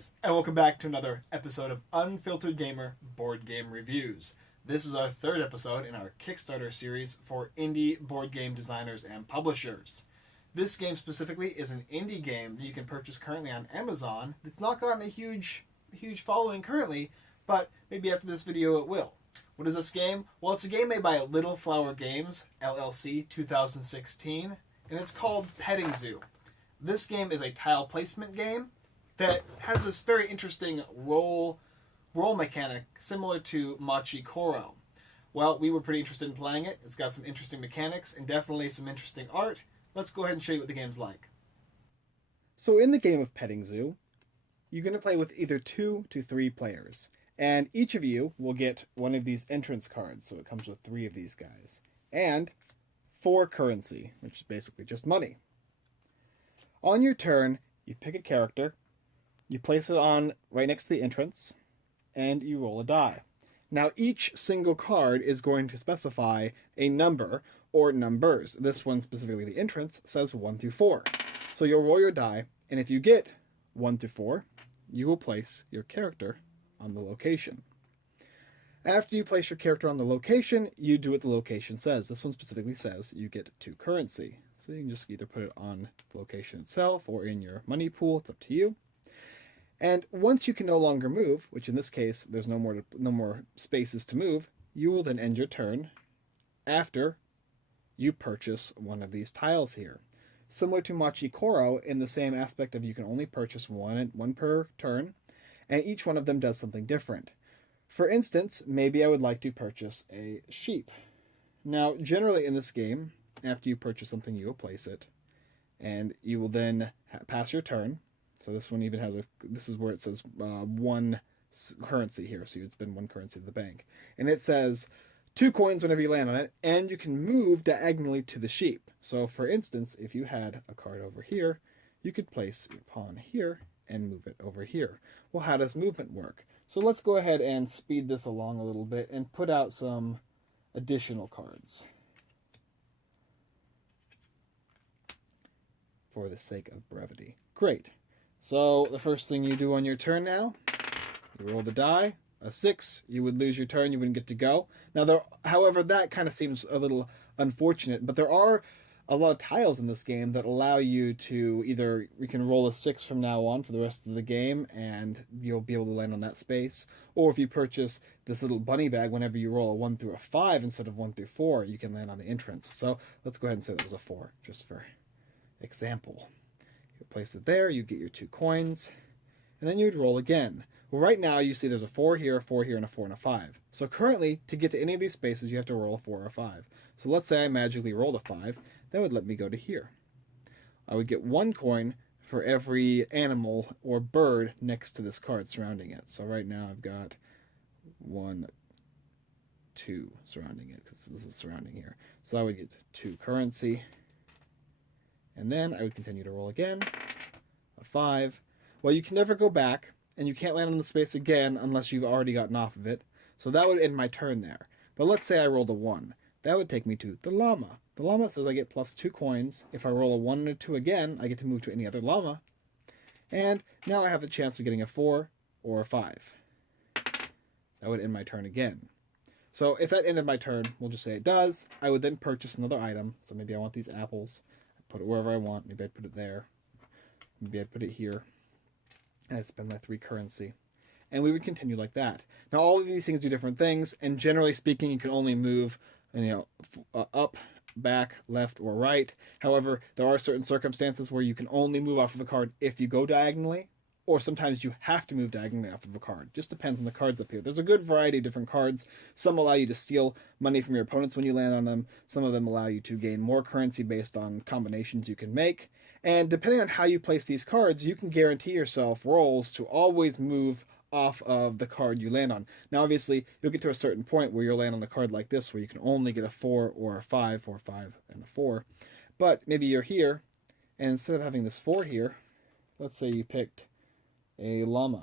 guys, and welcome back to another episode of Unfiltered Gamer Board Game Reviews. This is our third episode in our Kickstarter series for indie board game designers and publishers. This game specifically is an indie game that you can purchase currently on Amazon. It's not gotten a huge following currently, but maybe after this video it will. What is this game? Well, it's a game made by Little Flower Games, LLC, 2016, and it's called Petting Zoo. This game is a tile placement game that has this very interesting roll mechanic similar to Machi Koro. Well, we were pretty interested in playing it. It's got some interesting mechanics and definitely some interesting art. Let's go ahead and show you what the game's like. So in the game of Petting Zoo, you're going to play with either 2 to 3 players. And each of you will get one of these entrance cards. So it comes with 3 of these guys. And 4 currency, which is basically just money. On your turn, you pick a character, you place it on right next to the entrance, and you roll a die. Now each single card is going to specify a number or numbers. This one, specifically the entrance, says 1 through 4. So you'll roll your die, and if you get 1 to 4, you will place your character on the location. After you place your character on the location, you do what the location says. This one specifically says you get 2 currency. So you can just either put it on the location itself or in your money pool. It's up to you. And once you can no longer move, which in this case there's no more spaces to move, you will then end your turn after you purchase one of these tiles here. Similar to Machi Koro in the same aspect of you can only purchase one per turn, and each one of them does something different. For instance, maybe I would like to purchase a sheep. Now, generally in this game, after you purchase something, you will place it, and you will then pass your turn. So this one even has this is where it says 1 currency here, so you'd spend 1 currency at the bank. And it says 2 coins whenever you land on it, and you can move diagonally to the sheep. So for instance, if you had a card over here, you could place your pawn here and move it over here. Well, how does movement work? So let's go ahead and speed this along a little bit and put out some additional cards for the sake of brevity. Great. So the first thing you do on your turn now, you roll the die. A 6, you would lose your turn, you wouldn't get to go. Now, however, that kind of seems a little unfortunate, but there are a lot of tiles in this game that allow you to either, you can roll a 6 from now on for the rest of the game, and you'll be able to land on that space. Or if you purchase this little bunny bag, whenever you roll a 1 through a 5 instead of 1 through 4, you can land on the entrance. So let's go ahead and say that was a 4, just for example. You place it there, you get your 2 coins, and then you'd roll again. Well, right now you see there's a 4 here, a 4 here, and a 4 and a 5. So currently, to get to any of these spaces, you have to roll a 4 or a 5. So let's say I magically rolled a 5, that would let me go to here. I would get 1 coin for every animal or bird next to this card surrounding it. So right now I've got 1, 2 surrounding it, because this is surrounding here. So I would get 2 currency, and then I would continue to roll again, a 5. Well, you can never go back, and you can't land on the space again unless you've already gotten off of it. So that would end my turn there. But let's say I rolled a 1. That would take me to the llama. The llama says I get plus 2 coins. If I roll a 1 and a 2 again, I get to move to any other llama. And now I have the chance of getting a 4 or a 5. That would end my turn again. So if that ended my turn, we'll just say it does. I would then purchase another item. So maybe I want these apples. I put it wherever I want. Maybe I'd put it there. Maybe I'd put it here. And I'd spend my 3 currency. And we would continue like that. Now all of these things do different things, and generally speaking, you can only move, up, back, left, or right. However, there are certain circumstances where you can only move off of a card if you go diagonally, or sometimes you have to move diagonally off of a card. Just depends on the cards up here. There's a good variety of different cards. Some allow you to steal money from your opponents when you land on them. Some of them allow you to gain more currency based on combinations you can make. And depending on how you place these cards, you can guarantee yourself rolls to always move off of the card you land on. Now, obviously, you'll get to a certain point where you'll land on a card like this, where you can only get a 4 or a 5, or 5 and a 4. But maybe you're here, and instead of having this 4 here, let's say you picked a llama.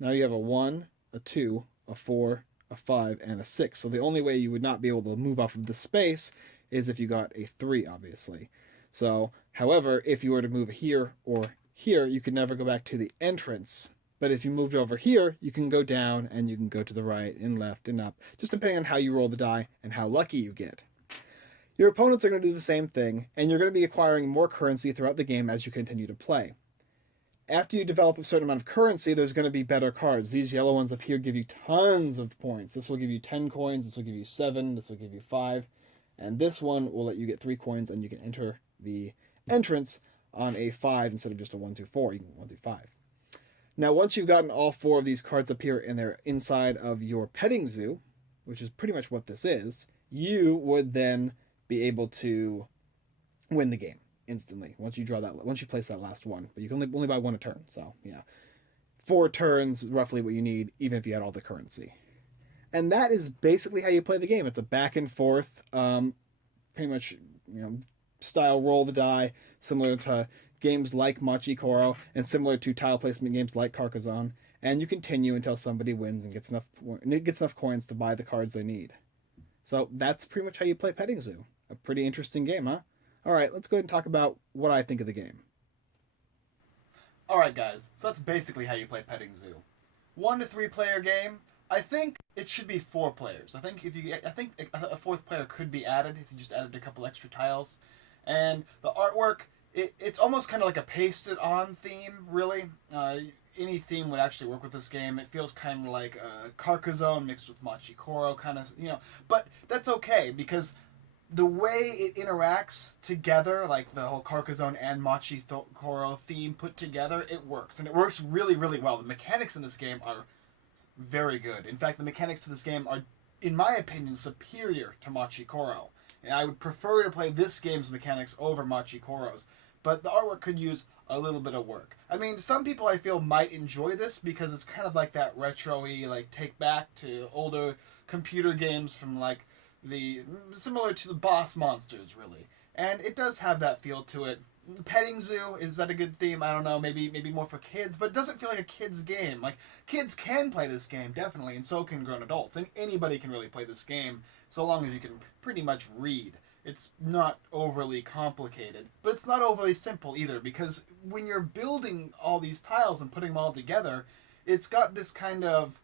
Now you have a 1, a 2, a 4, a 5, and a 6. So the only way you would not be able to move off of the space is if you got a 3, obviously. So, however, if you were to move here or here, you can never go back to the entrance. But if you moved over here, you can go down and you can go to the right and left and up, just depending on how you roll the die and how lucky you get. Your opponents are going to do the same thing, and you're going to be acquiring more currency throughout the game as you continue to play. After you develop a certain amount of currency, there's going to be better cards. These yellow ones up here give you tons of points. This will give you 10 coins, this will give you 7, this will give you 5, and this one will let you get 3 coins, and you can enter the entrance on a 5 instead of just a 1 through 4. You can go 1 through 5. Now, once you've gotten all 4 of these cards up here and they're inside of your petting zoo, which is pretty much what this is, you would then be able to win the game instantly once you place that last one. But you can only buy 1 a turn, so yeah, 4 turns roughly what you need, even if you had all the currency. And that is basically how you play the game. It's a back and forth, pretty much, style roll the die, similar to games like Machi Koro and similar to tile placement games like Carcassonne. And you continue until somebody wins and gets enough coins to buy the cards they need. So that's pretty much how you play Petting Zoo. A pretty interesting game, huh? Alright, let's go ahead and talk about what I think of the game. Alright guys, so that's basically how you play Petting Zoo. 1 to 3 player game. I think it should be 4 players. I think a 4th player could be added if you just added a couple extra tiles. And the artwork, it's almost kind of like a pasted on theme, really. Any theme would actually work with this game. It feels kind of like Carcassonne mixed with Machi Koro, kind of, but that's okay because the way it interacts together, like the whole Carcassonne and Machi Koro theme put together, it works. And it works really, really well. The mechanics in this game are very good. In fact, the mechanics to this game are, in my opinion, superior to Machi Koro. And I would prefer to play this game's mechanics over Machi Koro's. But the artwork could use a little bit of work. I mean, some people I feel might enjoy this because it's kind of like that retro-y, like take back to older computer games from like similar to the Boss Monsters, really. And it does have that feel to it. Petting Zoo, is that a good theme? I don't know, maybe more for kids, but it doesn't feel like a kid's game. Like, kids can play this game, definitely, and so can grown adults. And anybody can really play this game, so long as you can pretty much read. It's not overly complicated, but it's not overly simple either, because when you're building all these tiles and putting them all together, it's got this kind of,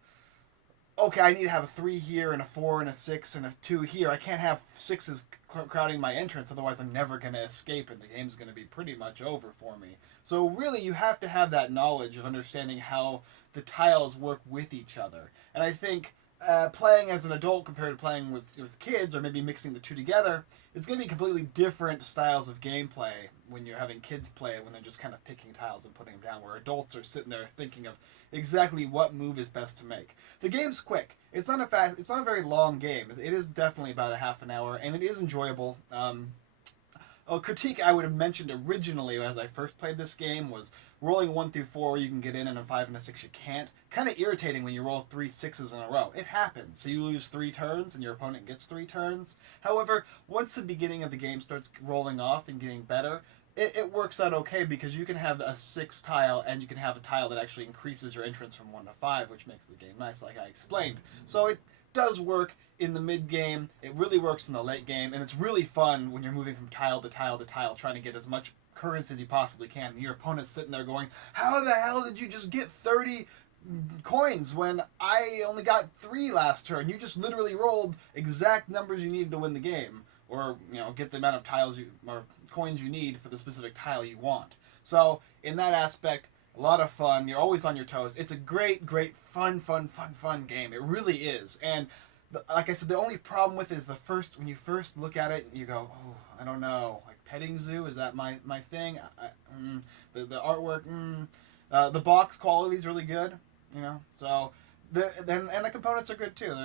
okay, I need to have a 3 here and a 4 and a 6 and a 2 here. I can't have 6s crowding my entrance, otherwise I'm never going to escape and the game's going to be pretty much over for me. So really you have to have that knowledge of understanding how the tiles work with each other. And I think playing as an adult compared to playing with kids, or maybe mixing the two together, it's going to be completely different styles of gameplay when you're having kids play it, when they're just kind of picking tiles and putting them down, where adults are sitting there thinking of exactly what move is best to make. The game's quick. It's not a very long game. It is definitely about a half an hour, and it is enjoyable. A critique I would have mentioned originally as I first played this game was rolling 1 through 4 you can get in, and a 5 and a 6 you can't. Kind of irritating when you roll 3 6s in a row. It happens. So you lose 3 turns and your opponent gets 3 turns. However, once the beginning of the game starts rolling off and getting better, it works out okay, because you can have a 6 tile and you can have a tile that actually increases your entrance from 1 to 5, which makes the game nice, like I explained. So it does work in the mid-game, it really works in the late game, and it's really fun when you're moving from tile to tile to tile, trying to get as much currency as you possibly can, and your opponent's sitting there going, how the hell did you just get 30 coins when I only got 3 last turn? You just literally rolled exact numbers you needed to win the game, or get the amount of tiles or coins you need for the specific tile you want. So in that aspect, a lot of fun. You're always on your toes. It's a great fun game. It really is. And like I said, the only problem with it is when you first look at it, you go, oh, I don't know, like Petting Zoo, is that my thing? The artwork, the box quality is really good, So and the components are good too.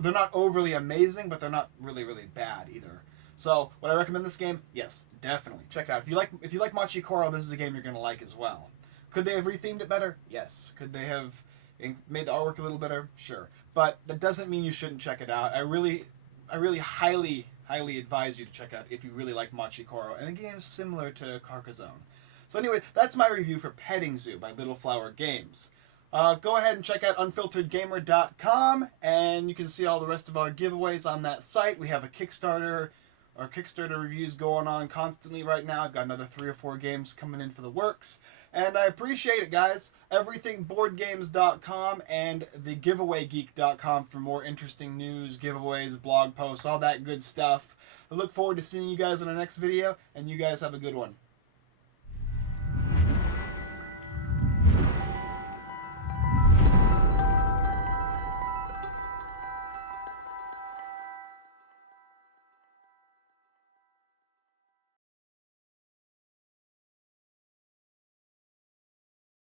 They're not overly amazing, but they're not really bad either. So would I recommend this game? Yes, definitely. Check it out. If you like Machi Koro, this is a game you're going to like as well. Could they have rethemed it better? Yes. Could they have made the artwork a little better? Sure. But that doesn't mean you shouldn't check it out. I really highly advise you to check it out if you really like Machi Koro, and a game similar to Carcassonne. So anyway, that's my review for Petting Zoo by Little Flower Games. Go ahead and check out unfilteredgamer.com, and you can see all the rest of our giveaways on that site. We have a Kickstarter our Kickstarter reviews going on constantly right now. I've got another 3 or 4 games coming in for the works. And I appreciate it, guys. Everythingboardgames.com and thegiveawaygeek.com for more interesting news, giveaways, blog posts, all that good stuff. I look forward to seeing you guys in our next video, and you guys have a good one.